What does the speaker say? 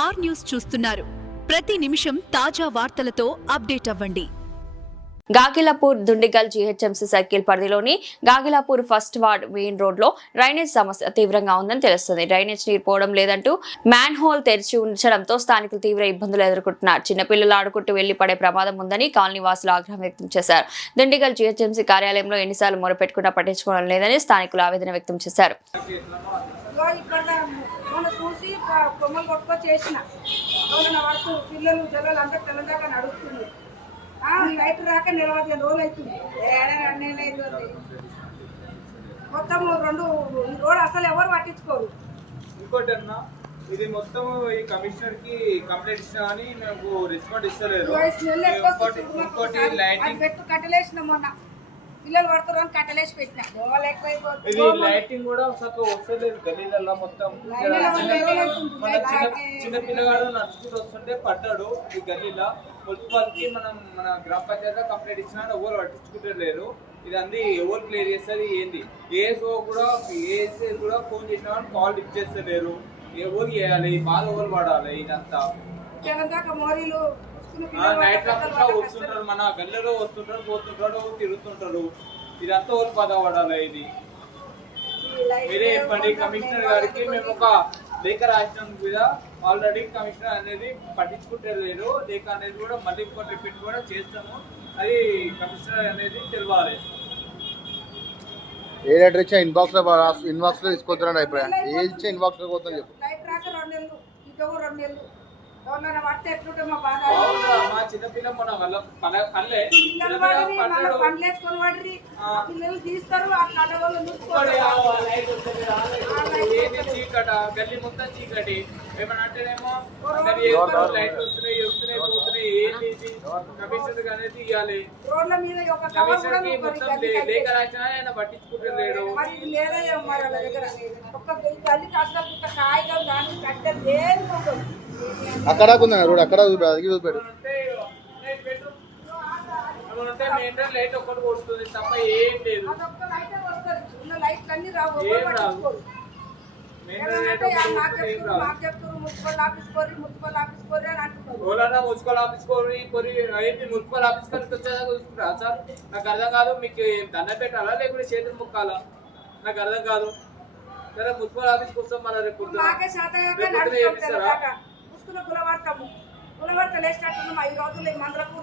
Are news చూస్తున్నారు. ప్రతి నిమిషం తాజా వార్తలతో అప్డేట్ అవ్వండి. గాగిలాపూర్ దుండిగల్ జీహెచ్ఎంసీ సర్కిల్ పరిధిలోని Gagillapur first ward main road లో డ్రైనేజ్ సమస్య తీవ్రంగా ఉందని తెలుస్తుంది. డ్రైనేజ్ నీరు పోవడం లేదంటూ మ్యాన్ హోల్ తెరిచి ఉంచడంతో స్థానికులు తీవ్ర ఇబ్బందులు ఎదుర్కొంటున్నారు. చిన్నపిల్లలు ఆడుకుంటూ వెళ్లి పడే ప్రమాదం ఉందని కాలనీ వాసులు ఆగ్రహం వ్యక్తం చేశారు. దుండిగల్ జీహెచ్ఎంసీ కార్యాలయంలో ఎన్నిసార్లు మొరపెట్టుకున్నా పట్టించుకోవడం లేదని స్థానికులు ఆవేదన వ్యక్తం చేశారు. లైట్ రాక 25 రోజులు అవుతుంది. మొత్తం 2 రోడ్ అసలు ఎవరు పట్టించుకోరు. ఇంకోటి అన్న, ఇది మొత్తం ఈ కమిషనర్ కి కంప్లైంట్ ఇచ్చినా కానీ నాకు రెస్పాండ్ ఇస్తలేదు. ఇంకోటి లైటింగ్ కట్టలేసిన మొన్న పిల్లలు పడతారు అని కట్టలేసి పెట్టినా. ఇది లైటింగ్ కూడా వస్తలేదు గలీలలో మొత్తం. మన చిన్న పిల్లగాడు నడుచుకుంటూ వస్తుంటే పడ్డాడు ఈ గల్లీలో. మున్సిపాలిటీ మన గ్రామ పంచాయతీ కంప్లైంట్ ఇచ్చినా ఎవరు పట్టించుకుంటలేరు. ఇది అంది ఎవరు క్లియర్ చేస్తుంది ఏంది? ఏఎస్ఓ కూడా ఫోన్ చేసినా కానీ కాల్ లిఫ్ట్ చేస్తలేరు. ఎవరు చేయాలి? బాధ ఎవరు పడాలి? ఇదంతా నైట్ అంతా వస్తుంటారు, మన గల్లీలో వస్తుంటారు, పోతుంటారు, తిరుగుతుంటారు. ఇదంతా ఎవరు బాధ పడాలి? ఇది మీరే చెప్పండి. కమిషనర్ గారికి మేము ఒక లేఖ రాసినాం మీద ఆల్రెడీ కమిషనర్ అనేది పట్టించుకుంటలేరు. లేఖ అనేది కూడా మళ్ళీ ఇంకో రిపీట్ కూడా చేస్తాము. అది కమిషనర్ అనేది తెలవాలి. ఏ లెటర్ ఇచ్చా ఇన్బాక్స్ లో తీసుకొద్దాం అభిప్రాయం. ఏ ఇచ్చా ఇన్బాక్స్ లో పోతాం చెప్పు. మా చిన్నపిల్ల మన వల్ల చీకట గల్లీ మొత్తం చీకటి. ఏమన్నా అంటేనేమో లైట్ వస్తున్నాయి పోతున్నాయి. ఏంటి కమిషనర్ అనేది ఇవ్వాలి. కమిషనర్ కి మొత్తం లేఖ రాసినా ఆయన పట్టించుకుంటలేడు. అక్కడ రోడ్ అక్కడ చూపెడు. లైట్ ఒక్కటి కొడుతుంది తప్ప ఏం లేదు. మున్సిపల్ ఆఫీస్ కలిసి వచ్చేదాకా చూసుకుంటా సార్. నాకు అర్థం కాదు. మీకు దండం పెట్టాలా లేకుంటే చేతులు ముక్కాలా? నాకు అర్థం కాదు. సరే మున్సిపల్ ఆఫీస్కి వస్తాం మన రేపు గులవర్త లేచినట్టు 5 రోజులు మందులకు